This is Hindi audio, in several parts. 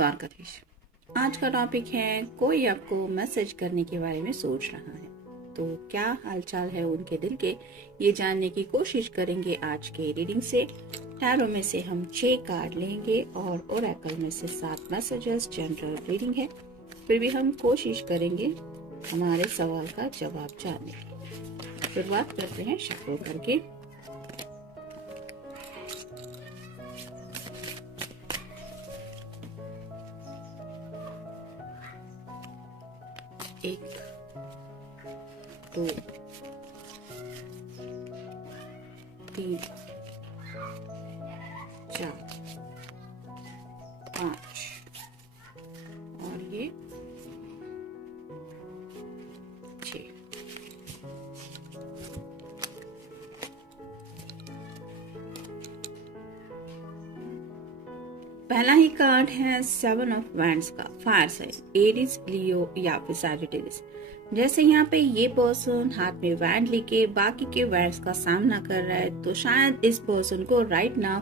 द्वारकाधीश। आज का टॉपिक है कोई आपको मैसेज करने के बारे में सोच रहा है, तो क्या हालचाल है उनके दिल के, ये जानने की कोशिश करेंगे आज के रीडिंग से। टैरो में से हम 6 कार्ड लेंगे और ओरेकल में से 7 मैसेजेस। जनरल रीडिंग है, फिर भी हम कोशिश करेंगे हमारे सवाल का जवाब जानने की। शुरुआत करते हैं शफल करके। एक, 2, 3, 4, 5 और ये 6। पहला ही कार्ड है 7 ऑफ वैंड्स का, फायर साइन, एरीज, लियो या फिर सैजिटेरियस। जैसे यहाँ पे ये पर्सन हाथ में वैंड लेके बाकी के वैंड्स का सामना कर रहा है, तो शायद इस पर्सन को राइट नाउ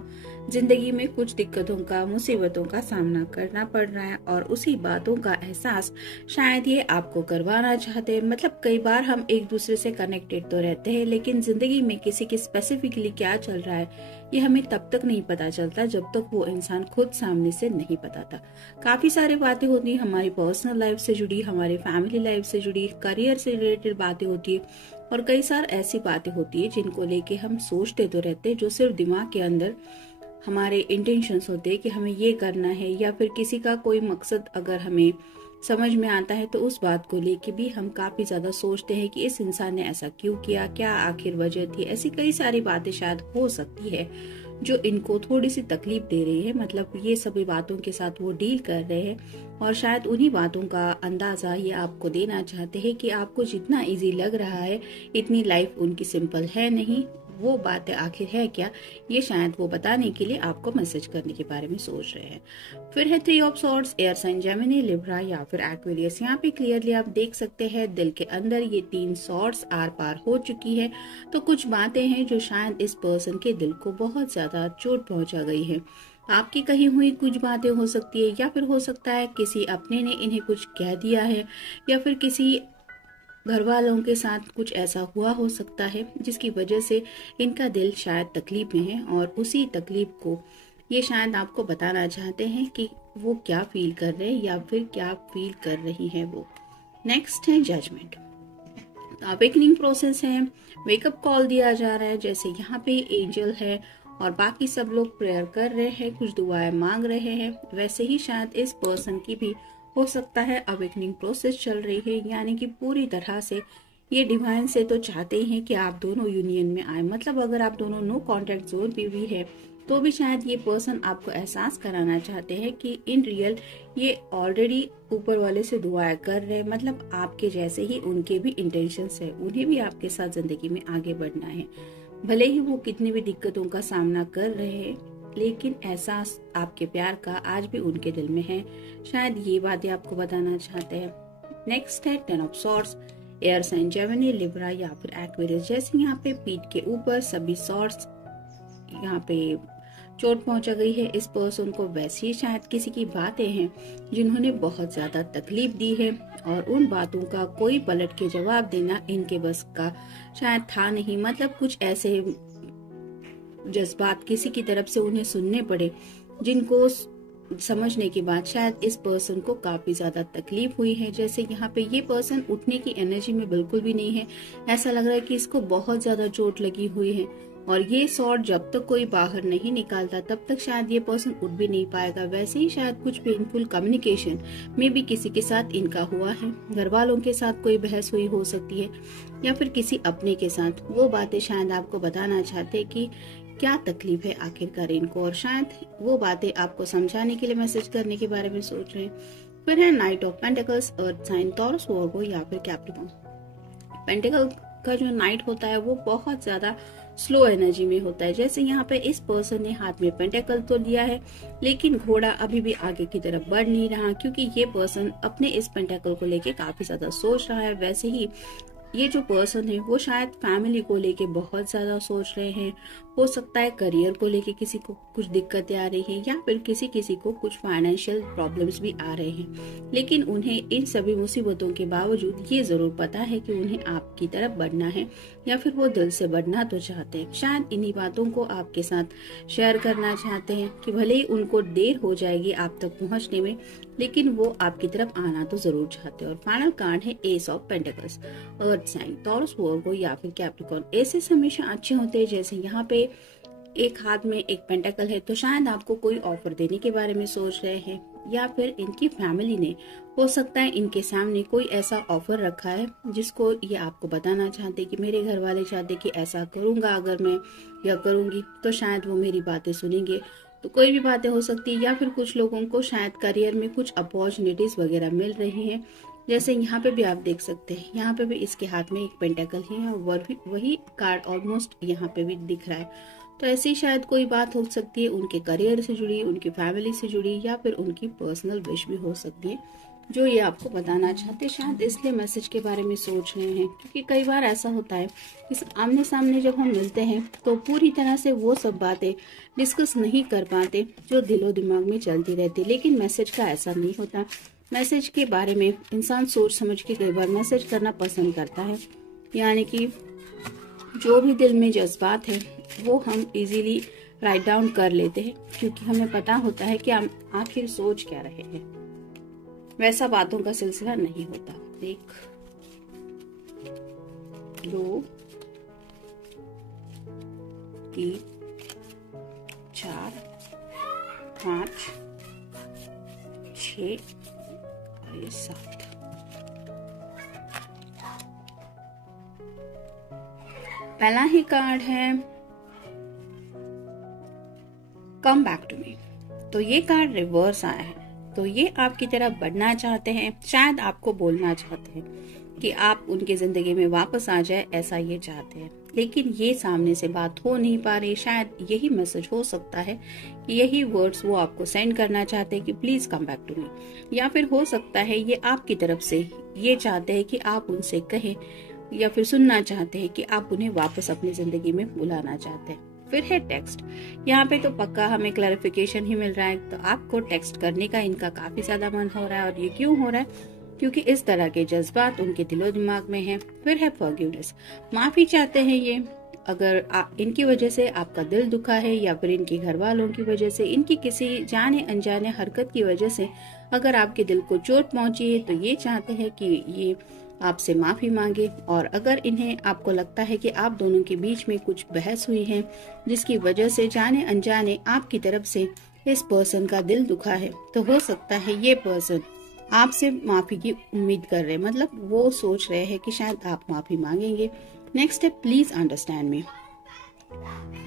जिंदगी में कुछ दिक्कतों का, मुसीबतों का सामना करना पड़ रहा है और उसी बातों का एहसास शायद ये आपको करवाना चाहते हैं। मतलब कई बार हम एक दूसरे से कनेक्टेड तो रहते हैं, लेकिन जिंदगी में किसी के स्पेसिफिकली क्या चल रहा है ये हमें तब तक नहीं पता चलता जब तक वो इंसान खुद सामने से नहीं बताता। काफी सारी बातें होती है हमारी पर्सनल लाइफ से जुड़ी, हमारी फैमिली लाइफ से जुड़ी, करियर से रिलेटेड बातें होती है और कई सार ऐसी बातें होती है जिनको लेके हम सोचते तो रहते हैं, जो सिर्फ दिमाग के अंदर हमारे इंटेंशंस होते हैं कि हमें ये करना है, या फिर किसी का कोई मकसद अगर हमें समझ में आता है तो उस बात को लेके भी हम काफी ज्यादा सोचते हैं कि इस इंसान ने ऐसा क्यों किया, क्या आखिर वजह थी। ऐसी कई सारी बातें शायद हो सकती है जो इनको थोड़ी सी तकलीफ दे रही है। मतलब ये सभी बातों के साथ वो डील कर रहे हैं और शायद उन्हीं बातों का अंदाजा ये आपको देना चाहते हैं कि आपको जितना इजी लग रहा है इतनी लाइफ उनकी सिंपल है नहीं। वो बातें आखिर है क्या, ये शायद वो बताने के लिए आपको मैसेज करने के बारे में सोच रहे हैं। फिर है 3 of swords, air sign, Gemini, Libra या फिर एक्वेरियस। यहाँ पे क्लियरली आप देख सकते हैं दिल के अंदर ये 3 सॉर्ड्स आर पार हो चुकी है। तो कुछ बातें हैं जो शायद इस पर्सन के दिल को बहुत ज्यादा चोट पहुंचा गई है। आपकी कही हुई कुछ बातें हो सकती है, या फिर हो सकता है किसी अपने ने इन्हें कुछ कह दिया है, या फिर किसी घर वालों के साथ कुछ ऐसा हुआ हो सकता है जिसकी वजह से इनका दिल शायद तकलीफ में है और उसी तकलीफ को ये शायद आपको बताना चाहते हैं कि वो क्या फील कर रहे हैं या फिर क्या फील कर रही है वो। नेक्स्ट है जजमेंट। अवेकनिंग प्रोसेस है, वेकअप कॉल दिया जा रहा है। जैसे यहाँ पे एंजल है और बाकी सब लोग प्रेयर कर रहे हैं, कुछ दुआएं मांग रहे हैं, वैसे ही शायद इस पर्सन की भी हो सकता है अवेकनिंग प्रोसेस चल रही है। यानी कि पूरी तरह से ये डिवाइन से तो चाहते ही हैं कि आप दोनों यूनियन में आए। मतलब अगर आप दोनों नो कॉन्टेक्ट जोन पे भी है तो भी शायद ये पर्सन आपको एहसास कराना चाहते हैं कि इन रियल ये ऑलरेडी ऊपर वाले से दुआएं कर रहे हैं। मतलब आपके जैसे ही उनके भी इंटेंशंस है, उन्हें भी आपके साथ जिंदगी में आगे बढ़ना है। भले ही वो कितनी भी दिक्कतों का सामना कर रहे हैं, लेकिन एहसास आपके प्यार का आज भी उनके दिल में है। शायद ये बातें आपको बताना चाहते हैं। नेक्स्ट है 10 of swords, air sign, Gemini, Libra या फिर एक्वेरियस। जैसे यहाँ पे पीठ के ऊपर सभी सॉर्ड्स यहाँ पे चोट पहुंचा गई है इस पर्सन को, वैसे ही शायद किसी की बातें हैं जिन्होंने बहुत ज्यादा तकलीफ दी है और उन बातों का कोई पलट के जवाब देना इनके बस का शायद था नहीं। मतलब कुछ ऐसे जज्बात किसी की तरफ से उन्हें सुनने पड़े जिनको समझने के बाद शायद इस पर्सन को काफी ज्यादा तकलीफ हुई है। जैसे यहाँ पे ये पर्सन उठने की एनर्जी में बिल्कुल भी नहीं है, ऐसा लग रहा है कि इसको बहुत ज्यादा चोट लगी हुई है और ये सॉर्ड जब तक कोई बाहर नहीं निकालता तब तक शायद ये पर्सन उठ भी नहीं पाएगा। वैसे ही शायद कुछ पेनफुल कम्युनिकेशन में भी किसी के साथ इनका हुआ है, घर वालों के साथ कोई बहस हुई हो सकती है या फिर किसी अपने के साथ। वो बातें शायद आपको बताना चाहते कि क्या तकलीफ है आखिरकार इनको, और शायद वो बातें आपको समझाने के लिए मैसेज करने के बारे में सोच रहे हैं। फिर है knight of pentacles, earth sign, Taurus, Virgo या फिर कैप्रिकॉर्न। पेंटिकल का जो नाइट होता है वो बहुत ज्यादा स्लो एनर्जी में होता है। जैसे यहाँ पे इस पर्सन ने हाथ में पेंटिकल तो लिया है, लेकिन घोड़ा अभी भी आगे की तरफ बढ़ नहीं रहा, क्योंकि ये पर्सन अपने इस पेंटिकल को लेके काफी ज्यादा सोच रहा है। वैसे ही ये जो पर्सन है वो शायद फैमिली को लेके बहुत ज्यादा सोच रहे हैं। हो सकता है करियर को लेके किसी को कुछ दिक्कतें आ रही हैं, या फिर किसी को कुछ फाइनेंशियल प्रॉब्लम्स भी आ रहे हैं। लेकिन उन्हें इन सभी मुसीबतों के बावजूद ये जरूर पता है कि उन्हें आपकी तरफ बढ़ना है, या फिर वो दिल से बढ़ना तो चाहते हैं। शायद इन्हीं बातों को आपके साथ शेयर करना चाहते हैं कि भले ही उनको देर हो जाएगी आप तक पहुंचने में, लेकिन वो आपकी तरफ आना तो जरूर चाहते हैं। और फाइनल कार्ड है ace of pentacles. Earth sign, Taurus, Virgo या फिर कैप्रिकॉर्न। एसेस हमेशा अच्छे होते हैं। जैसे यहाँ पे एक हाथ में एक पेंटाकल है, तो शायद आपको कोई ऑफर देने के बारे में सोच रहे हैं, या फिर इनकी फैमिली ने हो सकता है इनके सामने कोई ऐसा ऑफर रखा है जिसको ये आपको बताना चाहते कि मेरे घर वाले चाहते कि ऐसा करूंगा अगर मैं या करूंगी तो शायद वो मेरी बातें सुनेंगे। तो कोई भी बातें हो सकती है, या फिर कुछ लोगों को शायद करियर में कुछ अपॉर्चुनिटीज वगैरह मिल रही हैं। जैसे यहाँ पे भी आप देख सकते हैं, यहाँ पे भी इसके हाथ में एक पेंटाकल है और वही कार्ड ऑलमोस्ट यहाँ पे भी दिख रहा है। तो ऐसी शायद कोई बात हो सकती है उनके करियर से जुड़ी, उनकी फैमिली से जुड़ी, या फिर उनकी पर्सनल विश भी हो सकती है जो ये आपको बताना चाहते हैं। शायद इसलिए मैसेज के बारे में सोच रहे हैं, क्योंकि कई बार ऐसा होता है कि आमने सामने जब हम मिलते हैं तो पूरी तरह से वो सब बातें डिस्कस नहीं कर पाते जो दिलो दिमाग में चलती रहती। लेकिन मैसेज का ऐसा नहीं होता। मैसेज के बारे में इंसान सोच समझ के कई बार मैसेज करना पसंद करता है, यानी कि जो भी दिल में जज्बात है वो हम इजीली राइट डाउन कर लेते हैं, क्योंकि हमें पता होता है कि हम आखिर सोच क्या रहे हैं। वैसा बातों का सिलसिला नहीं होता। 1 2 3 4 5 6 और ये 7। पहला ही कार्ड है कम बैक टू मी। तो ये कार्ड रिवर्स आया है। तो ये आपकी तरफ बढ़ना चाहते हैं, शायद आपको बोलना चाहते हैं कि आप उनकी जिंदगी में वापस आ जाए, ऐसा ये चाहते हैं। लेकिन ये सामने से बात हो नहीं पा रही। शायद यही मैसेज हो सकता है कि यही वर्ड्स वो आपको सेंड करना चाहते हैं कि please come back to me. या फिर हो सकता है ये आपकी तरफ से ये चाहते हैं कि आप उनसे कहें, या फिर सुनना चाहते हैं कि आप उन्हें वापस अपनी जिंदगी में बुलाना चाहते हैं। फिर है टेक्स्ट। यहाँ पे तो पक्का हमें क्लैरिफिकेशन ही मिल रहा है। तो आपको टेक्स्ट करने का इनका काफी ज्यादा मन हो रहा है, और ये क्यों हो रहा है? क्योंकि इस तरह के जज्बात उनके दिलो दिमाग में हैं। फिर है फॉरगिवनेस, माफी चाहते हैं ये। अगर इनकी वजह से आपका दिल दुखा है, या फिर इनके घर वालों की वजह से, इनकी किसी जाने अनजाने हरकत की वजह से अगर आपके दिल को चोट पहुंची है, तो ये चाहते हैं कि ये आपसे माफी मांगे। और अगर इन्हें आपको लगता है कि आप दोनों के बीच में कुछ बहस हुई है जिसकी वजह से जाने अनजाने आपकी तरफ से इस पर्सन का दिल दुखा है, तो हो सकता है ये पर्सन आपसे माफी की उम्मीद कर रहे हैं। मतलब वो सोच रहे हैं कि शायद आप माफी मांगेंगे। नेक्स्ट है प्लीज अंडरस्टैंड मी।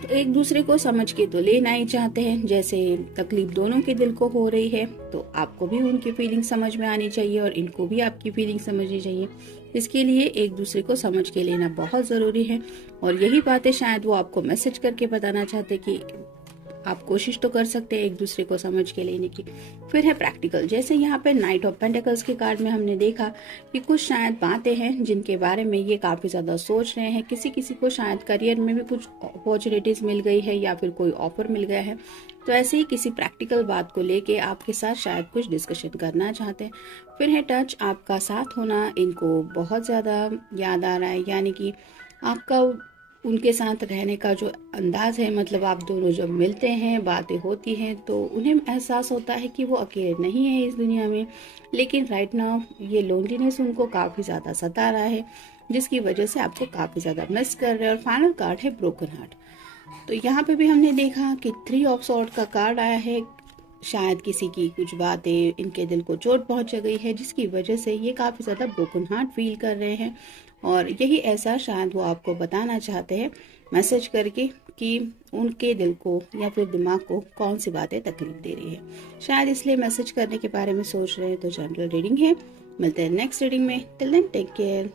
तो एक दूसरे को समझ के तो लेना ही चाहते हैं। जैसे तकलीफ दोनों के दिल को हो रही है, तो आपको भी उनकी फीलिंग समझ में आनी चाहिए और इनको भी आपकी फीलिंग समझनी चाहिए। इसके लिए एक दूसरे को समझ के लेना बहुत जरूरी है, और यही बातें शायद वो आपको मैसेज करके बताना चाहते कि आप कोशिश तो कर सकते हैं एक दूसरे को समझ के लेने की। फिर है प्रैक्टिकल। जैसे यहाँ पे नाइट ऑफ पेंटिकल्स के कार्ड में हमने देखा कि कुछ शायद बातें हैं जिनके बारे में ये काफी ज्यादा सोच रहे हैं। किसी को शायद करियर में भी कुछ अपॉर्चुनिटीज मिल गई है, या फिर कोई ऑफर मिल गया है। तो ऐसे ही किसी प्रैक्टिकल बात को लेके आपके साथ शायद कुछ डिस्कशन करना चाहते हैं। फिर है टच, आपका साथ होना इनको बहुत ज्यादा याद आ रहा है, यानी कि आपका उनके साथ रहने का जो अंदाज है, मतलब आप दोनों जब मिलते हैं, बातें होती हैं, तो उन्हें एहसास होता है कि वो अकेले नहीं है इस दुनिया में। लेकिन राइट नाउ ये लोनलीनेस उनको काफी ज्यादा सता रहा है, जिसकी वजह से आपको काफी ज्यादा मिस कर रहे हैं। और फाइनल कार्ड है ब्रोकन हार्ट। तो यहाँ पे भी हमने देखा कि 3 ऑफ सॉर्ड का कार्ड आया है। शायद किसी की कुछ बातें इनके दिल को चोट पहुंच गई है, जिसकी वजह से ये काफी ज्यादा ब्रोकन हार्ट फील कर रहे हैं। और यही ऐसा शायद वो आपको बताना चाहते हैं मैसेज करके कि उनके दिल को या फिर दिमाग को कौन सी बातें तकलीफ दे रही है। शायद इसलिए मैसेज करने के बारे में सोच रहे हैं। तो जनरल रीडिंग है, मिलते हैं नेक्स्ट रीडिंग में। Till then take care.